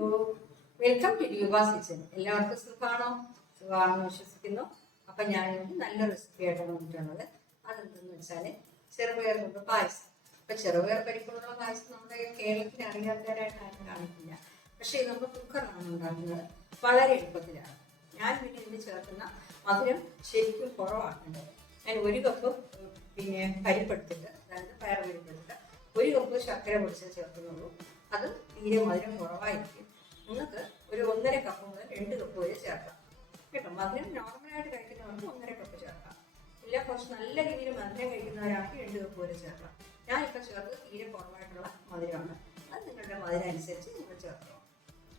Welcome to യൂബാസ് kitchen എല്ലാവർക്കും സുഖമാണോ? സുഖമാണെന്ന് വിശ്വസിക്കുന്നു. അപ്പം ഞാൻ നല്ല റെസിപ്പി ആയിട്ടാണ് വന്നിട്ടുള്ളത്. അതെന്തെന്ന് വെച്ചാൽ ചെറുപയർ കൊണ്ട് പായസം. അപ്പം ചെറുപയർ പരിപ്പുള്ള പായസം നമ്മുടെ കേരളത്തിൽ അറിയാത്തവരായിട്ട് ആരും കാണിക്കില്ല. പക്ഷേ നമ്മൾ കുക്കറാണ് ഉണ്ടാക്കുന്നത്. വളരെ എളുപ്പത്തിലാണ്. ഞാൻ പിന്നെ ഇതിന് ചേർക്കുന്ന മധുരം ശരിക്കും കുറവാണ്. ഞാൻ ഒരു കപ്പ് പിന്നെ പരിപ്പെടുത്തിട്ട് അതായത് പയർ പരിപ്പെടുത്തിട്ട് ഒരു കപ്പ് ശർക്കര പൊടിച്ച് ചേർക്കുന്നുള്ളൂ. അത് തീരെ മധുരം കുറവായിരിക്കും. നിങ്ങൾക്ക് ഒരു ഒന്നര കപ്പ് മുതൽ രണ്ട് കപ്പ് വരെ ചേർക്കാം. കേട്ടോ? മധുരം നോർമലായിട്ട് കഴിക്കുന്നവർക്ക് ഒന്നര കപ്പ് ചേർക്കാം. ഇല്ല കുറച്ച് നല്ല രീതിയിൽ മധുരം കഴിക്കുന്നവരാണെങ്കിൽ രണ്ട് കപ്പ് വരെ ചേർക്കാം. ഞാൻ ഇപ്പോൾ ചേർത്ത് തീരെ കുറവായിട്ടുള്ള മധുരമാണ്. അത് നിങ്ങളുടെ മധുരം അനുസരിച്ച് നിങ്ങൾ ചേർക്കണം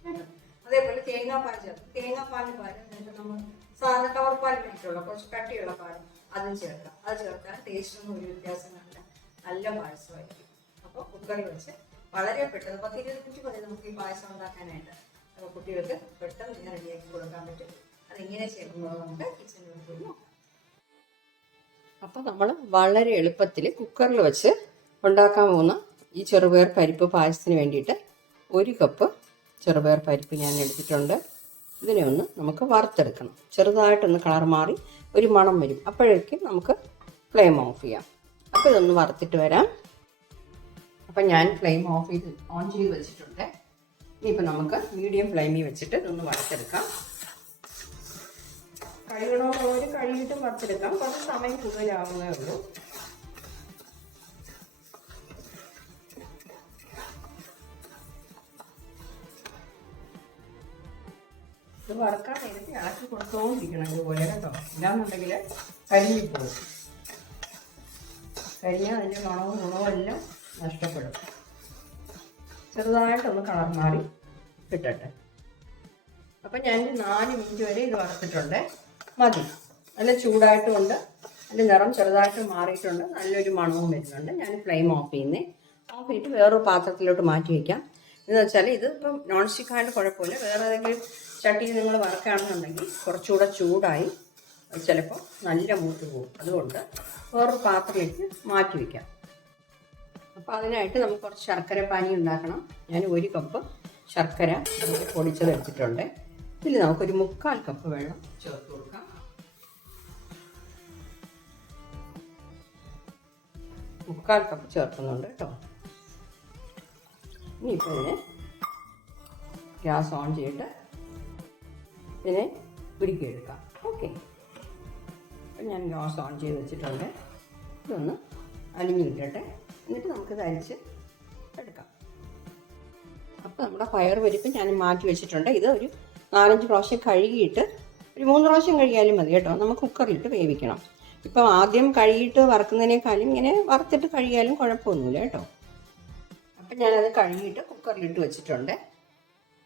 കേട്ടോ? അതേപോലെ തേങ്ങാപ്പാൽ ചേർക്കും. തേങ്ങാപ്പാലിന് പകരം നിങ്ങൾക്ക് നമ്മൾ സാധാരണ കവർപ്പാൽ വേണ്ടിയിട്ടുള്ള കുറച്ച് കട്ടിയുള്ള പാൽ അതും ചേർക്കാം. അത് ചേർത്താൽ ടേസ്റ്റൊന്നും ഒരു വ്യത്യാസം കാണില്ല. നല്ല പായസമായിരിക്കും. അപ്പോൾ കുക്കറി വെച്ച് വളരെ പെട്ടെന്ന് പത്ത് ഇരുപത് മിനിറ്റ് നമുക്ക് ഈ പായസം ഉണ്ടാക്കാനായിട്ട് അപ്പോൾ കുട്ടികൾക്ക് പെട്ടെന്ന് ഇങ്ങനെ റെഡിയാക്കി കൊടുക്കാൻ പറ്റും. അതെങ്ങനെ ചെയ്യുമ്പോൾ നമുക്ക് കിച്ചണിൽ പോയി അപ്പോൾ നമ്മൾ വളരെ എളുപ്പത്തിൽ കുക്കറിൽ വെച്ച് ഉണ്ടാക്കാൻ പോകുന്ന ഈ ചെറുപയർ പരിപ്പ് പായസത്തിന് വേണ്ടിയിട്ട് ഒരു കപ്പ് ചെറുപയർ പരിപ്പ് ഞാൻ എടുത്തിട്ടുണ്ട്. ഇതിനെ ഒന്ന് നമുക്ക് വറുത്തെടുക്കണം. ചെറുതായിട്ടൊന്ന് കളർ മാറി ഒരു മണം വരും. അപ്പോഴേക്കും നമുക്ക് ഫ്ലെയിം ഓഫ് ചെയ്യാം. അപ്പോൾ ഇതൊന്ന് വറുത്തിട്ട് വരാം. അപ്പം ഞാൻ ഫ്ലെയിം ഓഫ് ചെയ്ത് ഓൺ ചെയ്ത് വെച്ചിട്ടുണ്ട്. ഇനിയിപ്പോൾ നമുക്ക് മീഡിയം ഫ്ലെയിമിൽ വെച്ചിട്ട് ഇതൊന്ന് വറുത്തെടുക്കാം. കഴുകണമെന്നുള്ളവർ കഴുകിയിട്ടും വറുത്തെടുക്കാം. കുറച്ച് സമയം കൂടുതലാവുന്നേ ഉള്ളൂ. ഇത് വറുക്കാൻ നേരത്തെ ഇളക്കി കൊടുത്തോണ്ടിരിക്കണം ഇതുപോലെ കേട്ടോ. ഇല്ലാന്നുണ്ടെങ്കിൽ കരിഞ്ഞിപ്പോകും. പോകും കരിഞ്ഞാൽ അതിന്റെ മണവും ഗുണവും എല്ലാം നഷ്ടപ്പെടും. ചെറുതായിട്ടൊന്ന് കളർ മാറി കിട്ടട്ടെ അപ്പം ഞാൻ നാല് മിനിറ്റ് വരെ ഇത് വറുത്തിട്ടുണ്ട്. മതി. നല്ല ചൂടായിട്ടുമുണ്ട് അതിന്റെ നിറം ചെറുതായിട്ട് മാറിയിട്ടുണ്ട്. നല്ലൊരു മണവും വരുന്നുണ്ട്. ഞാൻ ഫ്ലെയിം ഓഫ് ചെയ്യുന്നേ. ഓഫ് ചെയ്തിട്ട് വേറൊരു പാത്രത്തിലോട്ട് മാറ്റി വയ്ക്കാം എന്ന് വെച്ചാൽ ഇത് ഇപ്പം നോൺ സ്റ്റിക്ക് ആയിട്ട് കുഴപ്പമില്ല. വേറെ ഏതെങ്കിലും ചട്ടിയിൽ നിങ്ങൾ വറക്കുകയാണെന്നുണ്ടെങ്കിൽ കുറച്ചുകൂടെ ചൂടായി ചിലപ്പോൾ നല്ല മൂത്ത് പോകും. അതുകൊണ്ട് വേറൊരു പാത്രത്തിലേക്ക് മാറ്റി വയ്ക്കാം അപ്പോൾ അതിനായിട്ട് നമുക്ക് കുറച്ച് ശർക്കര പാനി ഉണ്ടാക്കണം. ഞാൻ ഒരു കപ്പ് ശർക്കര നമുക്ക് പൊടിച്ചത് എടുത്തിട്ടുണ്ട്. ഇതിൽ നമുക്കൊരു മുക്കാൽ കപ്പ് വെള്ളം ചേർത്ത് കൊടുക്കാം. മുക്കാൽ കപ്പ് ചേർക്കുന്നുണ്ട് കേട്ടോ. ഇനിയിപ്പോൾ ഇതിനെ ഗ്യാസ് ഓൺ ചെയ്തിട്ട് ഇതിനെ ഉരുക്കിയെടുക്കാം ഓക്കെ. ഞാൻ ഗ്യാസ് ഓൺ ചെയ്ത് വെച്ചിട്ടുണ്ട്. ഇതൊന്ന് അലിഞ്ഞു കിട്ടട്ടെ എന്നിട്ട് നമുക്കിത് അരിച്ച് എടുക്കാം. അപ്പോൾ നമ്മുടെ പയർ പരിപ്പ് ഞാൻ മാറ്റി വെച്ചിട്ടുണ്ട്. ഇത് ഒരു നാലഞ്ച് പ്രാവശ്യം കഴുകിയിട്ട് ഒരു മൂന്ന് പ്രാവശ്യം കഴുകിയാലും മതി കേട്ടോ. നമുക്ക് കുക്കറിലിട്ട് വേവിക്കണം. ഇപ്പം ആദ്യം കഴുകിയിട്ട് വറക്കുന്നതിനേക്കാളും ഇങ്ങനെ വറുത്തിട്ട് കഴുകിയാലും കുഴപ്പമൊന്നുമില്ല കേട്ടോ. അപ്പം ഞാനത് കഴുകിയിട്ട് കുക്കറിലിട്ട് വെച്ചിട്ടുണ്ട്.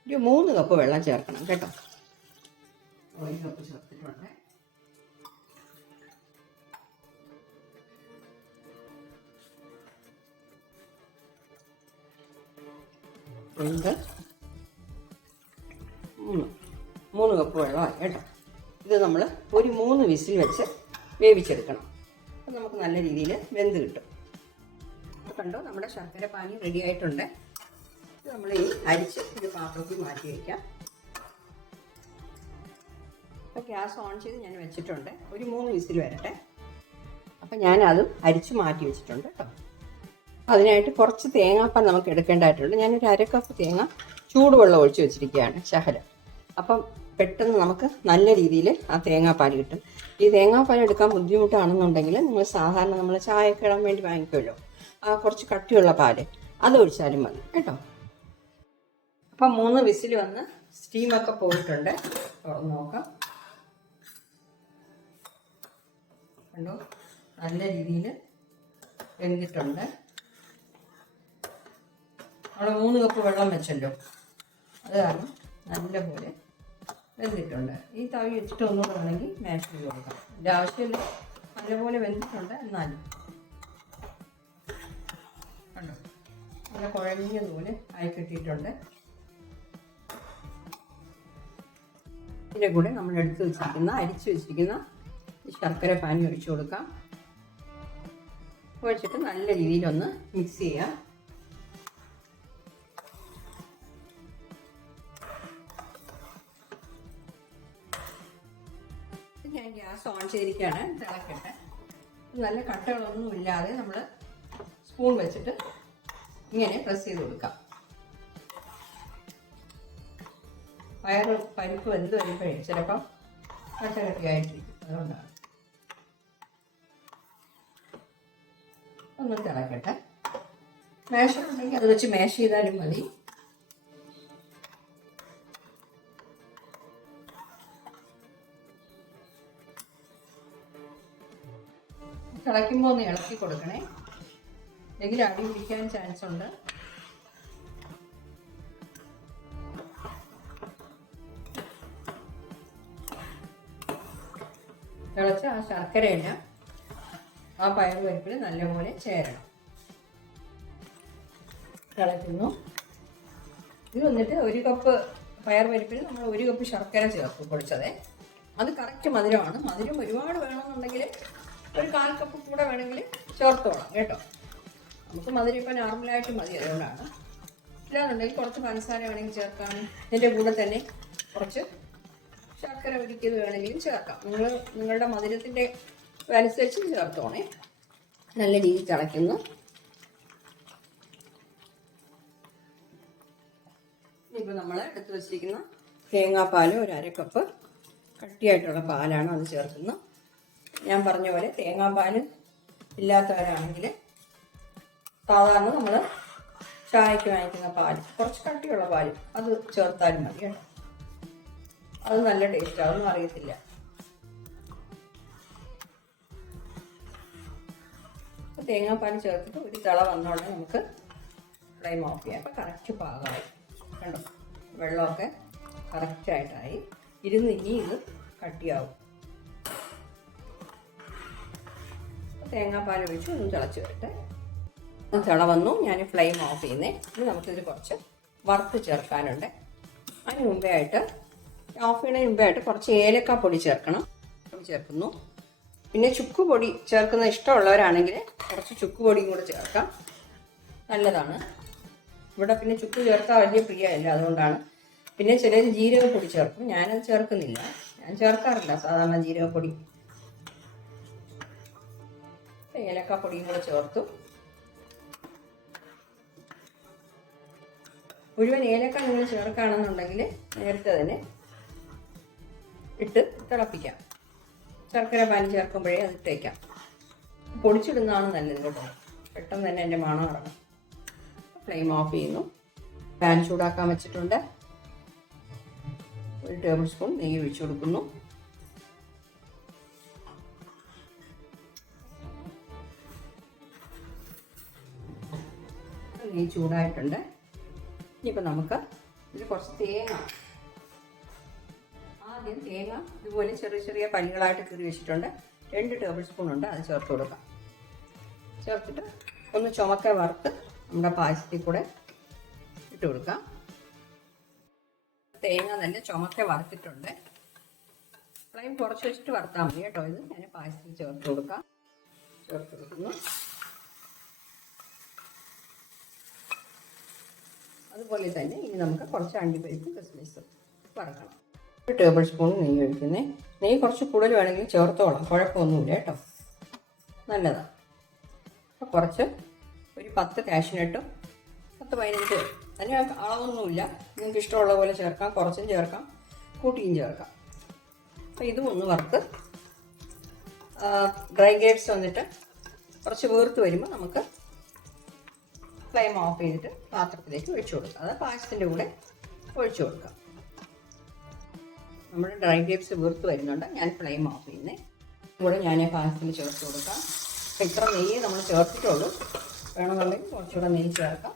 ഒരു മൂന്ന് കപ്പ് വെള്ളം ചേർക്കണം കേട്ടോ. ഒരു കപ്പ് ചേർത്തിട്ടുണ്ട്. ഉണ്ട് മൂന്ന്. മൂന്ന് കപ്പ് വെള്ളമാണ് കേട്ടോ. ഇത് നമ്മൾ ഒരു മൂന്ന് വിസിൽ വെച്ച് വേവിച്ചെടുക്കണം. അപ്പം നമുക്ക് നല്ല രീതിയിൽ വെന്ത് കിട്ടും. കണ്ടോ? നമ്മുടെ ശർക്കര പാനി റെഡി ആയിട്ടുണ്ട്. നമ്മൾ ഈ അരിച്ച് ഒരു പാത്രത്തിൽ മാറ്റി വയ്ക്കാം അപ്പോൾ ഗ്യാസ് ഓൺ ചെയ്ത് ഞാൻ വെച്ചിട്ടുണ്ട്. ഒരു മൂന്ന് വിസിൽ വരട്ടെ. അപ്പം ഞാനതും അരിച്ച് മാറ്റി വെച്ചിട്ടുണ്ട് കേട്ടോ. അതിനായിട്ട് കുറച്ച് തേങ്ങാപ്പാൽ നമുക്ക് എടുക്കേണ്ടതായിട്ടുണ്ട് ഞാനൊരു അര കപ്പ് തേങ്ങ ചൂടുവെള്ളം ഒഴിച്ചു വെച്ചിരിക്കുകയാണ് ശകലം. അപ്പം പെട്ടെന്ന് നമുക്ക് നല്ല രീതിയിൽ ആ തേങ്ങാപ്പാൽ കിട്ടും. ഈ തേങ്ങാപ്പാൽ എടുക്കാൻ ബുദ്ധിമുട്ടാണെന്നുണ്ടെങ്കിൽ നിങ്ങൾ സാധാരണ നമ്മൾ ചായക്ക് ഇടാൻ വേണ്ടി വാങ്ങിക്കുമല്ലോ. ആ കുറച്ച് കട്ടിയുള്ള പാൽ അത് ഒഴിച്ചാലും മതി. കേട്ടോ? അപ്പം മൂന്ന് വിസിൽ വന്ന് സ്റ്റീമൊക്കെ പോയിട്ടുണ്ട്. തുറന്ന് നോക്കാം. കണ്ടോ? നല്ല രീതിയിൽ വെന്തിട്ടുണ്ട്. നമ്മൾ മൂന്ന് കപ്പ് വെള്ളം വെച്ചല്ലോ. അത് കാരണം നല്ലപോലെ വെന്തിട്ടുണ്ട്. ഈ തവി വെച്ചിട്ട് ഒന്നും വേണമെങ്കിൽ മാഷ് ചെയ്ത് കൊടുക്കാം. ഇതിന്റെ ആവശ്യമില്ല നല്ലപോലെ വെന്തിട്ടുണ്ട്. എന്നാലും. കണ്ടോ? നല്ല കുഴഞ്ഞതുപോലെ ആയി കിട്ടിയിട്ടുണ്ട്. ഇതിന്റെ കൂടെ നമ്മൾ എടുത്ത് വെച്ചിരിക്കുന്ന അരിച്ച് വെച്ചിരിക്കുന്ന ശർക്കര പാനി ഒഴിച്ചു കൊടുക്കാം. ഒഴിച്ചിട്ട് നല്ല രീതിയിലൊന്ന് മിക്സ് ചെയ്യാം. ഗ്യാസ് ഓൺ ചെയ്തിരിക്കുകയാണ്. തിളക്കട്ടെ. നല്ല കട്ടകളൊന്നും ഇല്ലാതെ നമ്മൾ സ്പൂൺ വെച്ചിട്ട് ഇങ്ങനെ പ്രസ് ചെയ്ത് കൊടുക്കാം. പയറ് പരിപ്പ് വലുത് വരുമ്പോഴേ ചിലപ്പം കട്ട കട്ടിയായിട്ടിരിക്കും അതുകൊണ്ടാണ്. ഒന്ന് തിളക്കട്ടെ. മേശ ഉണ്ടെങ്കിൽ അത് വെച്ച് മേശ ചെയ്താലും മതി. തിളയ്ക്കുമ്പോൾ ഒന്ന് ഇളക്കി കൊടുക്കണേ. അല്ലെങ്കിൽ അടി പിടിക്കാൻ ചാൻസ് ഉണ്ട്. തിളച്ച ആ ശർക്കരയില്ല ആ പയർ പരിപ്പിൽ നല്ലപോലെ ചേരണം. തിളയ്ക്കുന്നു. ഇത് വന്നിട്ട് ഒരു കപ്പ് പയർ പരിപ്പിൽ നമ്മൾ ഒരു കപ്പ് ശർക്കര ചേർക്കും പൊടിച്ചതേ. അത് കറക്റ്റ് മധുരമാണ്. മധുരം ഒരുപാട് വേണമെന്നുണ്ടെങ്കിൽ ഒരു കാൽ കപ്പ് കൂടെ വേണമെങ്കിൽ ചേർത്തോളാം കേട്ടോ? നമുക്ക് മധുരം ഇപ്പം നോർമലായിട്ട് മതി അതുകൊണ്ടാണ്. ഇല്ലാന്നുണ്ടെങ്കിൽ കുറച്ച് പഞ്ചസാര വേണമെങ്കിൽ ചേർക്കാം. ഇതിന്റെ കൂടെ തന്നെ കുറച്ച് ശർക്കര ഒരിക്കത് വേണമെങ്കിലും ചേർക്കാം. നിങ്ങൾ നിങ്ങളുടെ മധുരത്തിന്റെ അനുസരിച്ച് ചേർത്തോണേ. നല്ല രീതിയിൽ തിളയ്ക്കുന്നു. ഇനിയിപ്പോൾ നമ്മൾ എടുത്തു വച്ചിരിക്കുന്ന തേങ്ങാപ്പാൽ ഒരു അര കപ്പ് കട്ടിയായിട്ടുള്ള പാലാണ് അത് ചേർക്കുന്നത് ഞാൻ പറഞ്ഞ പോലെ തേങ്ങാപ്പാൽ ഇല്ലാത്തവരാണെങ്കിൽ സാധാരണ നമ്മൾ ചായക്ക് വാങ്ങിക്കുന്ന പാൽ കുറച്ച് കട്ടിയുള്ള പാൽ അത് ചേർത്താലും മതി അത് നല്ല ടേസ്റ്റ് അതൊന്നും അറിയത്തില്ല. തേങ്ങാപ്പാൽ ചേർത്തിട്ട് ഒരു തിള വന്നോടെ നമുക്ക് ഫ്ലെയിം ഓഫ് ചെയ്യാം. അപ്പോൾ കറക്റ്റ് പാകമായി. കണ്ടോ? വെള്ളമൊക്കെ കറക്റ്റായിട്ടായി ഇരുന്ന് ഇനി ഇത് കട്ടിയാവും. തേങ്ങാപ്പാൽ ഒഴിച്ച് ഒന്ന് തിളച്ച് വരട്ടെ. ഒന്ന് തിള വന്നു. ഞാൻ ഫ്ലെയിം ഓഫ് ചെയ്യുന്നേ. ഇനി നമുക്കിതിൽ കുറച്ച് വറുത്ത് ചേർക്കാനുണ്ട്. അതിന് മുമ്പേ ആയിട്ട് ഓഫ് ചെയ്യുന്നതിന് മുമ്പേ ആയിട്ട് കുറച്ച് ഏലക്ക പൊടി ചേർക്കണം. ചേർക്കുന്നു. പിന്നെ ചുക്ക് പൊടി ചേർക്കുന്ന ഇഷ്ടമുള്ളവരാണെങ്കിൽ കുറച്ച് ചുക്ക് പൊടിയും കൂടെ ചേർക്കാം. നല്ലതാണ്. ഇവിടെ പിന്നെ ചുക്ക് ചേർത്താൽ വലിയ പ്രിയമല്ല അതുകൊണ്ടാണ്. പിന്നെ ചിലർ ജീരകപ്പൊടി ചേർക്കും. ഞാനത് ചേർക്കുന്നില്ല. ഞാൻ ചേർക്കാറില്ല സാധാരണ ജീരകപ്പൊടി. ഏലക്കാപ്പൊടിയും കൂടെ ചേർത്തു. മുഴുവൻ ഏലക്ക നിങ്ങൾ ചേർക്കുകയാണെന്നുണ്ടെങ്കിൽ നേരത്തെ തന്നെ ഇട്ട് തിളപ്പിക്കാം. ശർക്കര പാനി ചേർക്കുമ്പോഴേ അത് ഇട്ടേക്കാം പൊടിച്ചിടുന്നതാണ് നല്ലത് കേട്ടോ. പെട്ടെന്ന് തന്നെ എന്റെ മണം ഇറങ്ങും. ഫ്ലെയിം ഓഫ് ചെയ്യുന്നു. പാൻ ചൂടാക്കാൻ വെച്ചിട്ടുണ്ട്. ഒരു ടേബിൾ സ്പൂൺ നെയ്യ് ഒഴിച്ചു കൊടുക്കുന്നു. നെയ്യ് ചൂടായിട്ടുണ്ട്. ഇനിയിപ്പോൾ നമുക്ക് ഇതിൽ കുറച്ച് തേങ്ങ. ആദ്യം തേങ്ങ ഇതുപോലെ ചെറിയ ചെറിയ പല്ലുകളായിട്ട് കീറി വെച്ചിട്ടുണ്ട്. രണ്ട് ടേബിൾ സ്പൂൺ ഉണ്ട് അത് ചേർത്ത് കൊടുക്കാം. ചേർത്തിട്ട് ഒന്ന് ചുമക്ക വറുത്ത് നമ്മുടെ പായസത്തിൽ കൂടെ ഇട്ട് കൊടുക്കാം. തേങ്ങ നല്ല ചുമക്ക വറുത്തിട്ടുണ്ട്. ഫ്ലെയിം കുറച്ച് വെച്ചിട്ട് വറുത്താൽ മതി കേട്ടോ ഇത്. ഞാൻ പായസത്തിൽ ചേർത്ത് കൊടുക്കാം. ചേർത്ത് കൊടുക്കുന്നു. അതുപോലെ തന്നെ ഇനി നമുക്ക് കുറച്ച് അണ്ടിപ്പരിപ്പും കിസ്മിസും വറക്കണം. ഒരു ടേബിൾ സ്പൂൺ നെയ്യ് ഒഴിക്കുന്നത് നെയ്യ് കുറച്ച് കൂടുതൽ വേണമെങ്കിൽ ചേർത്തോളാം. കുഴപ്പമൊന്നുമില്ല കേട്ടോ. നല്ലതാണ് അപ്പോൾ കുറച്ച് ഒരു പത്ത് കാഷ്നട്ടും പത്ത് പതിനഞ്ച് അതിന് അളവൊന്നുമില്ല. നിങ്ങൾക്ക് ഇഷ്ടമുള്ള പോലെ ചേർക്കാം. കുറച്ചും ചേർക്കാം. കൂട്ടിയും ചേർക്കാം. അപ്പോൾ ഇതും ഒന്ന് വറുത്ത് ഡ്രൈ ഗ്രേപ്സ് വന്നിട്ട് കുറച്ച് വീർത്ത് വരുമ്പോൾ നമുക്ക് ഫ്ലെയിം ഓഫ് ചെയ്തിട്ട് പാത്രത്തിലേക്ക് ഒഴിച്ചു കൊടുക്കുക. അത് പായസത്തിന്റെ കൂടെ ഒഴിച്ചു കൊടുക്കുക. നമ്മുടെ ഡ്രൈ ഗ്രേപ്സ് വീർത്ത് വരുന്നുണ്ട്. ഞാൻ ഫ്ലെയിം ഓഫ് ചെയ്യുന്നേ. കൂടെ ഞാൻ പായസത്തിൽ ചേർത്ത് കൊടുക്കാം. ഇത്ര നെയ്യ് നമ്മൾ ചേർത്തിട്ടുള്ളൂ. വേണമെന്നുണ്ടെങ്കിൽ കുറച്ചുകൂടെ നെയ്യ് ചേർക്കാം.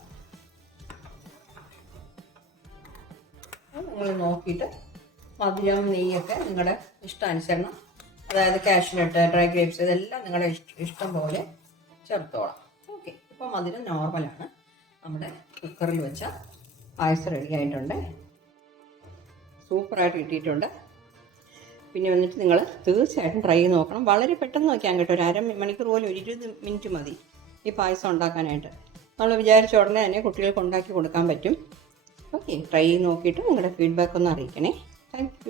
നിങ്ങൾ നോക്കിയിട്ട് മധുരം നെയ്യൊക്കെ നിങ്ങളുടെ ഇഷ്ടാനുസരണം. അതായത് കാഷ്നട്ട് ഡ്രൈ ഗ്രേപ്സ് ഇതെല്ലാം നിങ്ങളുടെ ഇഷ്ടം പോലെ ചേർത്തോളാം. ഓക്കെ അതിന് നോർമലാണ് നമ്മുടെ കുക്കറിൽ വെച്ച പായസം റെഡി ആയിട്ടുണ്ട്. സൂപ്പറായിട്ട് കിട്ടിയിട്ടുണ്ട്. പിന്നെ വന്നിട്ട് നിങ്ങൾ തീർച്ചയായിട്ടും ട്രൈ ചെയ്ത് നോക്കണം. വളരെ പെട്ടെന്ന് വയ്ക്കാൻ കേട്ടോ ഒരു അര മണിക്കൂർ പോലും ഒരു ഇരുപത് മിനിറ്റ് മതി ഈ പായസം ഉണ്ടാക്കാനായിട്ട്. നമ്മൾ വിചാരിച്ച ഉടനെ തന്നെ കുട്ടികൾക്ക് ഉണ്ടാക്കി കൊടുക്കാൻ പറ്റും. ഓക്കെ ട്രൈ ചെയ്ത് നോക്കിയിട്ട് നിങ്ങളുടെ ഫീഡ്ബാക്ക് ഒന്ന് അറിയിക്കണേ. താങ്ക്